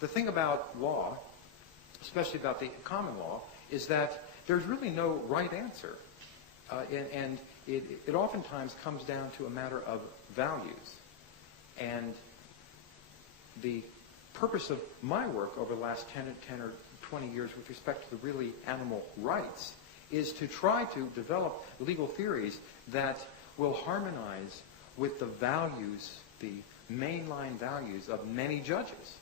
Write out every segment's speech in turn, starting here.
the thing about law, especially about the common law, is that there's really no right answer. And it oftentimes comes down to a matter of values. And the purpose of my work over the last 10 or 20 years with respect to the really animal rights is to try to develop legal theories that will harmonize with the values, the mainline values of many judges,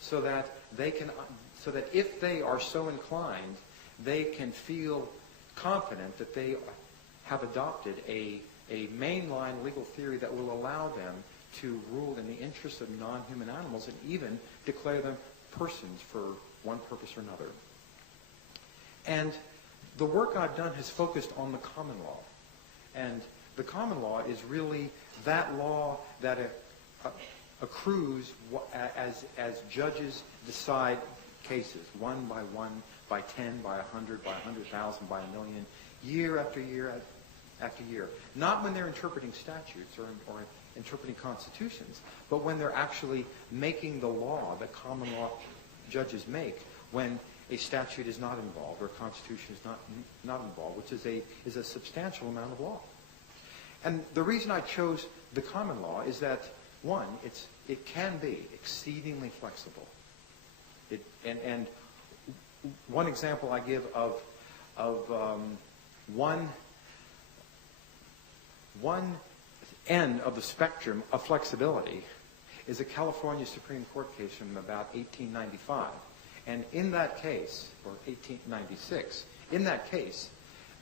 so that if they are so inclined, they can feel confident that they have adopted a mainline legal theory that will allow them to rule in the interests of non-human animals and even declare them persons for one purpose or another. And the work I've done has focused on the common law. And the common law is really that law that accrues as judges decide cases, one, by 10, by 100, by 100,000, by a million, year after year after year. Not when they're interpreting statutes or interpreting constitutions, but when they're actually making the law that common law judges make when a statute is not involved or a constitution is not involved, which is a substantial amount of law. And the reason I chose the common law is that, one, it can be exceedingly flexible. And one example I give of one end of the spectrum of flexibility is a California Supreme Court case from about 1895. And in that case, or 1896, in that case,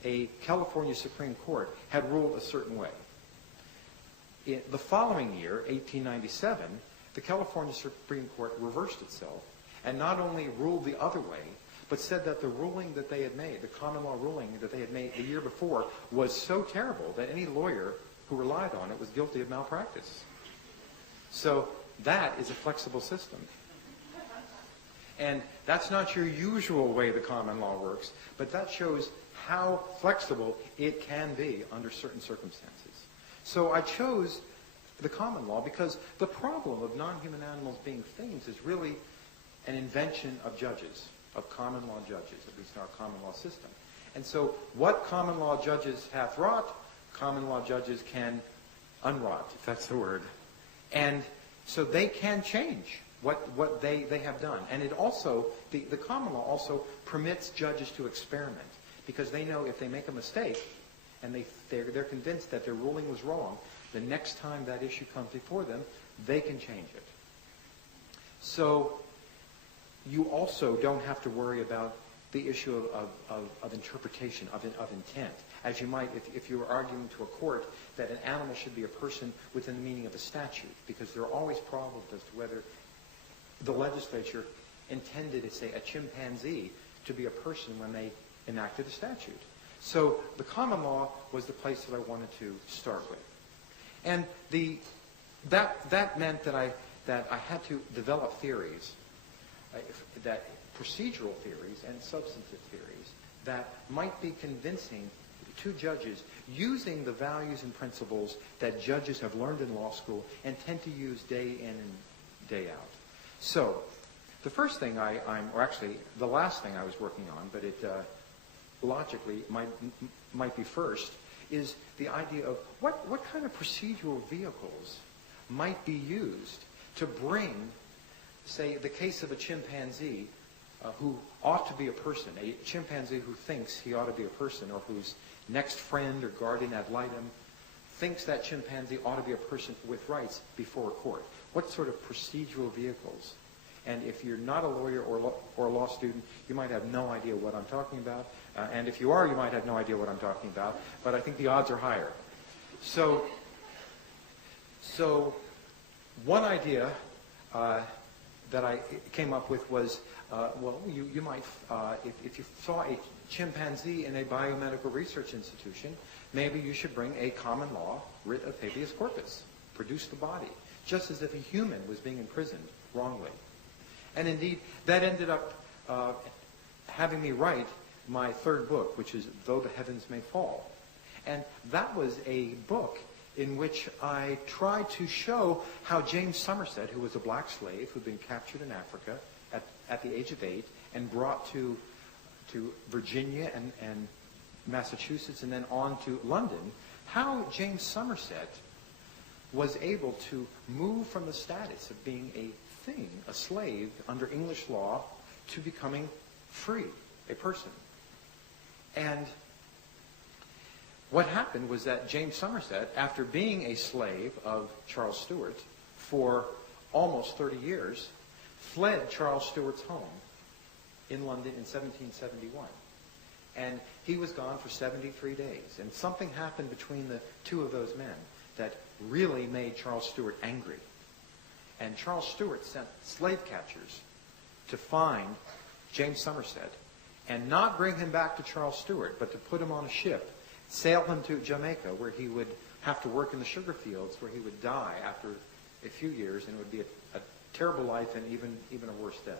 a California Supreme Court had ruled a certain way. In the following year, 1897, the California Supreme Court reversed itself and not only ruled the other way, but said that the ruling that they had made, the common law ruling that they had made the year before, was so terrible that any lawyer who relied on it was guilty of malpractice. So that is a flexible system. And that's not your usual way the common law works, but that shows how flexible it can be under certain circumstances. So I chose the common law because the problem of non-human animals being things is really an invention of judges, of common law judges, at least in our common law system. And so what common law judges hath wrought, common law judges can unwrought, if that's the word. And so they can change what they have done. And it also, the common law also permits judges to experiment, because they know if they make a mistake and they're convinced that their ruling was wrong, the next time that issue comes before them, they can change it. So you also don't have to worry about the issue of interpretation, of intent. As you might if you were arguing to a court that an animal should be a person within the meaning of a statute, because there are always problems as to whether the legislature intended, say, a chimpanzee to be a person when they enacted a statute. So the common law was the place that I wanted to start with. And that meant that I had to develop theories, that procedural theories and substantive theories that might be convincing to judges using the values and principles that judges have learned in law school and tend to use day in and day out. So the first thing or actually the last thing I was working on, but it logically might be first, is the idea of what kind of procedural vehicles might be used to bring, say, the case of a chimpanzee who ought to be a person, a chimpanzee who thinks he ought to be a person, or whose next friend or guardian ad litem thinks that chimpanzee ought to be a person with rights before a court. What sort of procedural vehicles? And if you're not a lawyer or a law student, you might have no idea what I'm talking about. And if you are, you might have no idea what I'm talking about. But I think the odds are higher. So one idea that I came up with was, you might, if you saw a chimpanzee in a biomedical research institution, maybe you should bring a common law writ of habeas corpus, produce the body, just as if a human was being imprisoned wrongly. And indeed, that ended up having me write my third book, which is Though the Heavens May Fall. And that was a book in which I tried to show how James Somerset, who was a black slave who'd been captured in Africa at the age of 8 and brought to Virginia and Massachusetts and then on to London, how James Somerset was able to move from the status of being a thing, a slave under English law, to becoming free, a person. And what happened was that James Somerset, after being a slave of Charles Stuart for almost 30 years, fled Charles Stuart's home in London in 1771. And he was gone for 73 days. And something happened between the two of those men that really made Charles Stuart angry. And Charles Stuart sent slave catchers to find James Somerset and not bring him back to Charles Stuart, but to put him on a ship, sail him to Jamaica, where he would have to work in the sugar fields, where he would die after a few years, and it would be a terrible life and even a worse death.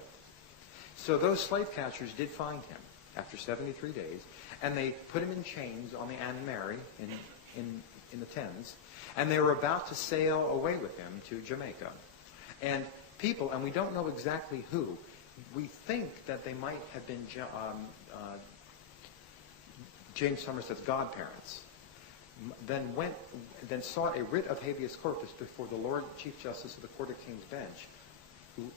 So those slave catchers did find him after 73 days, and they put him in chains on the Anne Mary in the Thames, and they were about to sail away with him to Jamaica. And people, and we don't know exactly who, we think that they might have been James Somerset's godparents, then sought a writ of habeas corpus before the Lord Chief Justice of the Court of King's Bench,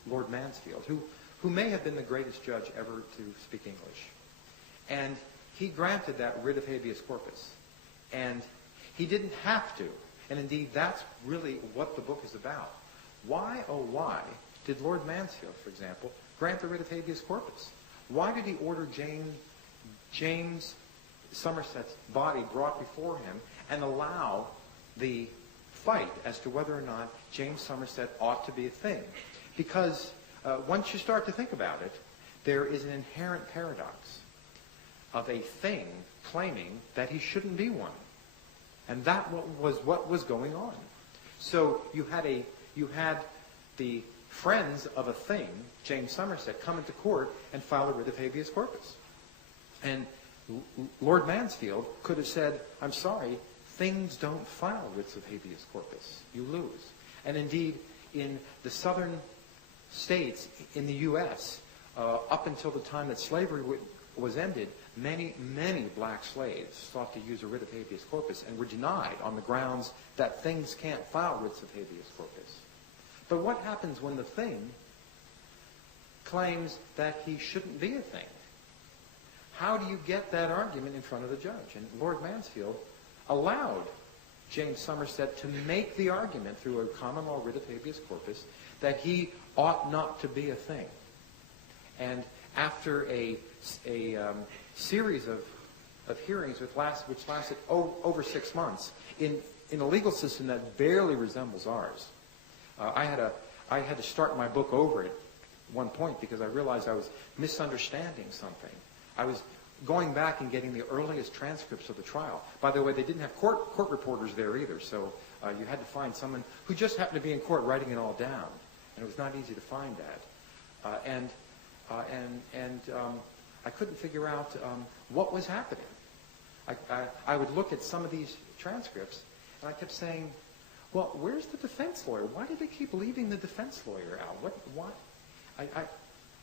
Lord Mansfield, who may have been the greatest judge ever to speak English. And he granted that writ of habeas corpus. And he didn't have to. And indeed, that's really what the book is about. Why, oh why, did Lord Mansfield, for example, grant the writ of habeas corpus? Why did he order James Somerset's body brought before him and allow the fight as to whether or not James Somerset ought to be a thing? Because once you start to think about it, there is an inherent paradox of a thing claiming that he shouldn't be one. And that was what was going on. So you had the friends of a thing, James Somerset, come into court and file a writ of habeas corpus. And Lord Mansfield could have said, I'm sorry, things don't file writs of habeas corpus. You lose. And indeed, in the southern states in the U.S., up until the time that slavery was ended, many, many black slaves sought to use a writ of habeas corpus and were denied on the grounds that things can't file writs of habeas corpus. But what happens when the thing claims that he shouldn't be a thing? How do you get that argument in front of the judge? And Lord Mansfield allowed James Somerset to make the argument through a common law writ of habeas corpus that he ought not to be a thing. And after a series of hearings which lasted over 6 months in a legal system that barely resembles ours, I had to start my book over at one point because I realized I was misunderstanding something. I was going back and getting the earliest transcripts of the trial. By the way, they didn't have court reporters there either, so you had to find someone who just happened to be in court writing it all down, and it was not easy to find that. I couldn't figure out what was happening. I would look at some of these transcripts, and I kept saying, well, where's the defense lawyer? Why do they keep leaving the defense lawyer out? What?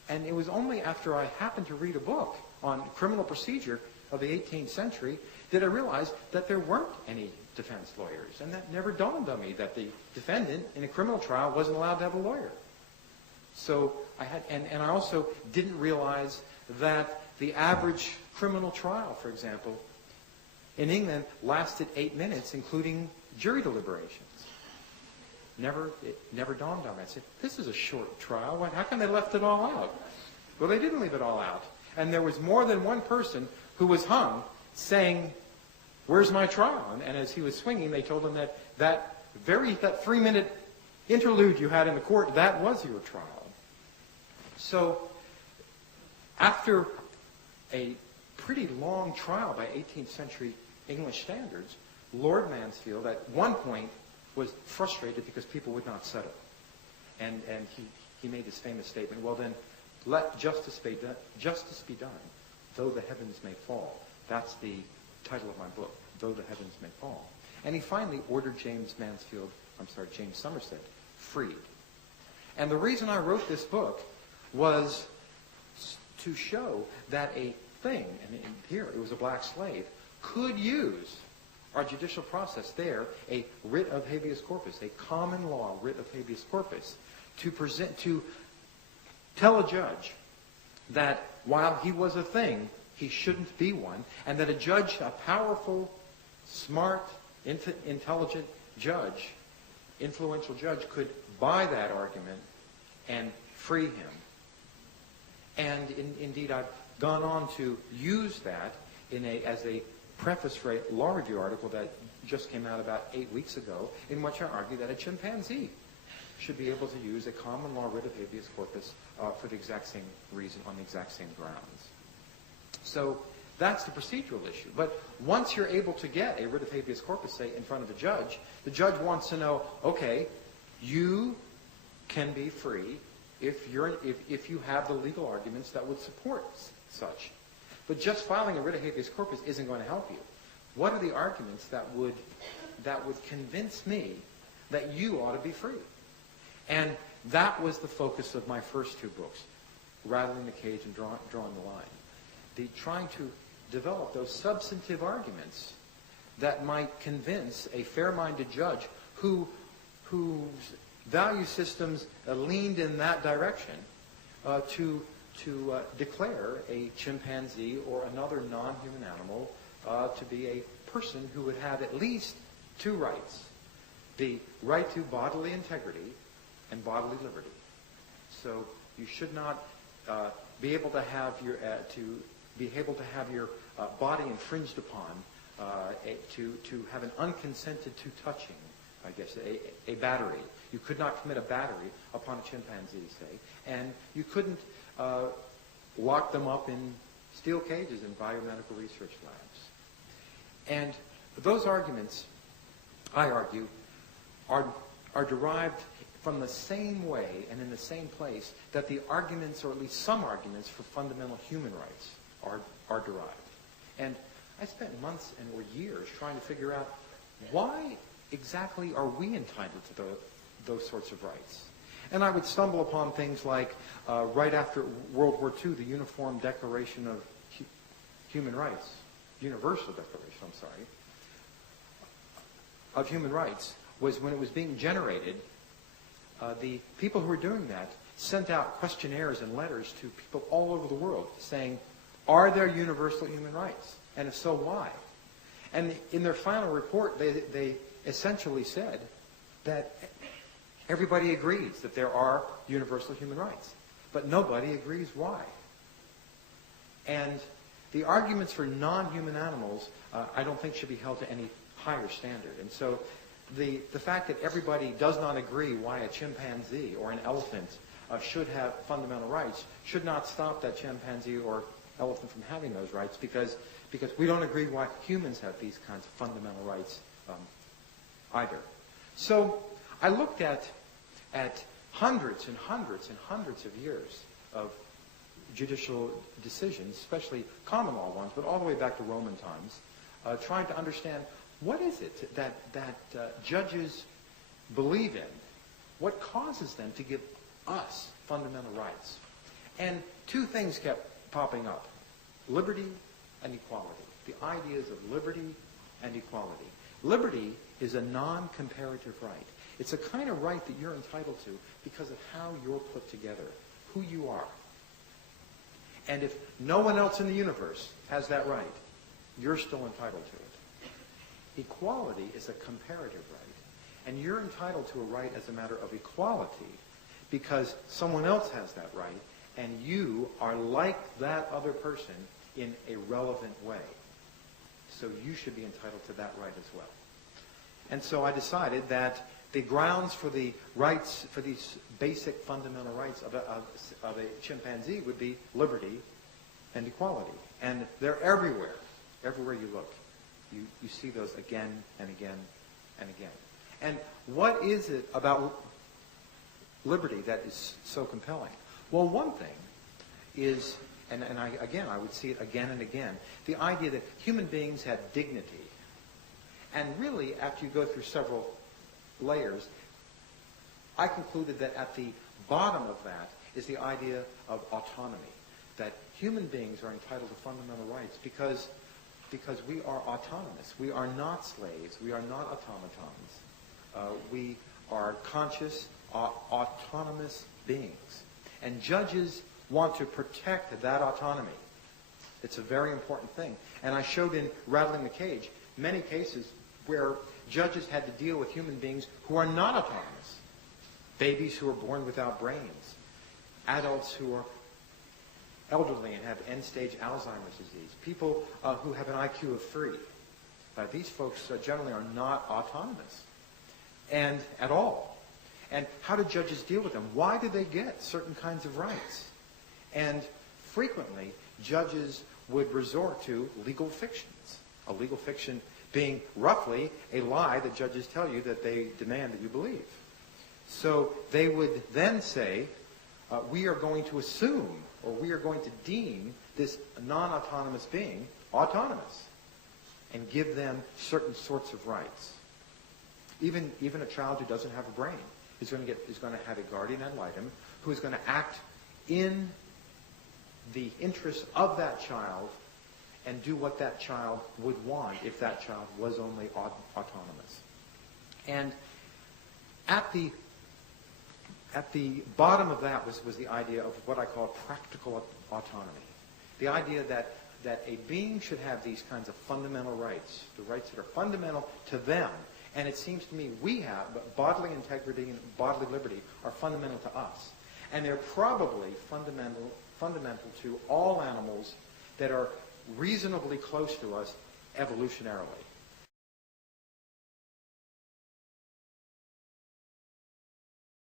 And it was only after I happened to read a book on criminal procedure of the 18th century that I realized that there weren't any defense lawyers. And that never dawned on me that the defendant in a criminal trial wasn't allowed to have a lawyer. So I had, and I also didn't realize that the average criminal trial, for example, in England lasted 8 minutes, including jury deliberations. It never dawned on me. I said, this is a short trial. How come they left it all out? Well, they didn't leave it all out. And there was more than one person who was hung saying, where's my trial? And as he was swinging, they told him that 3-minute interlude you had in the court, that was your trial. So after a pretty long trial by 18th century English standards, Lord Mansfield at one point was frustrated because people would not settle. And he made this famous statement, well then, let justice be done, though the heavens may fall. That's the title of my book, Though the Heavens May Fall. And he finally ordered James Somerset freed. And the reason I wrote this book was to show that a thing, and here it was a black slave, could use our judicial process there, a writ of habeas corpus, a common law writ of habeas corpus, to tell a judge that while he was a thing, he shouldn't be one, and that a judge, a powerful, smart, intelligent judge, influential judge, could buy that argument and free him. And indeed, I've gone on to use that as a preface for a law review article that just came out about 8 weeks ago, in which I argue that a chimpanzee should be able to use a common law writ of habeas corpus for the exact same reason, on the exact same grounds. So that's the procedural issue. But once you're able to get a writ of habeas corpus, say, in front of the judge wants to know, okay, you can be free if you have the legal arguments that would support such. But just filing a writ of habeas corpus isn't going to help you. What are the arguments that would convince me that you ought to be free? And that was the focus of my first two books, Rattling the Cage and Drawing the Line. Trying to develop those substantive arguments that might convince a fair-minded judge whose value systems leaned in that direction to declare a chimpanzee or another non-human animal to be a person who would have at least two rights: the right to bodily integrity and bodily liberty. So you should not be able to have your body infringed upon, to have an unconsented to touching, I guess, a battery. You could not commit a battery upon a chimpanzee, say, and you couldn't lock them up in steel cages in biomedical research labs. And those arguments, I argue, are derived from the same way and in the same place that the arguments, or at least some arguments, for fundamental human rights are derived. And I spent months or years trying to figure out why exactly are we entitled to those sorts of rights. And I would stumble upon things like, right after World War II, the Uniform Declaration of Human Rights, Universal Declaration, I'm sorry, of Human Rights, was when it was being generated, the people who were doing that sent out questionnaires and letters to people all over the world saying, are there universal human rights? And if so, why? And in their final report, they essentially said that everybody agrees that there are universal human rights, but nobody agrees why. And the arguments for non-human animals, I don't think should be held to any higher standard. And so the fact that everybody does not agree why a chimpanzee or an elephant should have fundamental rights should not stop that chimpanzee or elephant from having those rights, because we don't agree why humans have these kinds of fundamental rights either. So I looked at hundreds and hundreds and hundreds of years of judicial decisions, especially common law ones, but all the way back to Roman times, trying to understand what is it that judges believe in? What causes them to give us fundamental rights? And two things kept popping up: liberty and equality. The ideas of liberty and equality. Liberty is a non-comparative right. It's a kind of right that you're entitled to because of how you're put together, who you are. And if no one else in the universe has that right, you're still entitled to it. Equality is a comparative right, and you're entitled to a right as a matter of equality because someone else has that right, and you are like that other person in a relevant way. So you should be entitled to that right as well. And so I decided that the grounds for the rights, for these basic fundamental rights of a chimpanzee would be liberty and equality. And they're everywhere. Everywhere you look. You see those again and again and again. And what is it about liberty that is so compelling? Well, one thing is, and I would see it again and again, the idea that human beings have dignity. And really, after you go through several layers, I concluded that at the bottom of that is the idea of autonomy, that human beings are entitled to fundamental rights because we are autonomous. We are not slaves. We are not automatons. We are conscious, autonomous beings. And judges want to protect that autonomy. It's a very important thing. And I showed in Rattling the Cage many cases where judges had to deal with human beings who are not autonomous. Babies who are born without brains. Adults who are elderly and have end-stage Alzheimer's disease. People who have an IQ of 3. These folks generally are not autonomous and at all. And how do judges deal with them? Why do they get certain kinds of rights? And frequently, judges would resort to legal fictions. A legal fiction being roughly a lie that judges tell you that they demand that you believe. So they would then say, we are going to assume, or we are going to deem this non-autonomous being autonomous and give them certain sorts of rights. Even a child who doesn't have a brain is going to have a guardian ad litem who is going to act in the interest of that child and do what that child would want if that child was only autonomous. And at the bottom of that was the idea of what I call practical autonomy. The idea that a being should have these kinds of fundamental rights, the rights that are fundamental to them. And it seems to me we have, but bodily integrity and bodily liberty are fundamental to us. And they're probably fundamental to all animals that are reasonably close to us evolutionarily.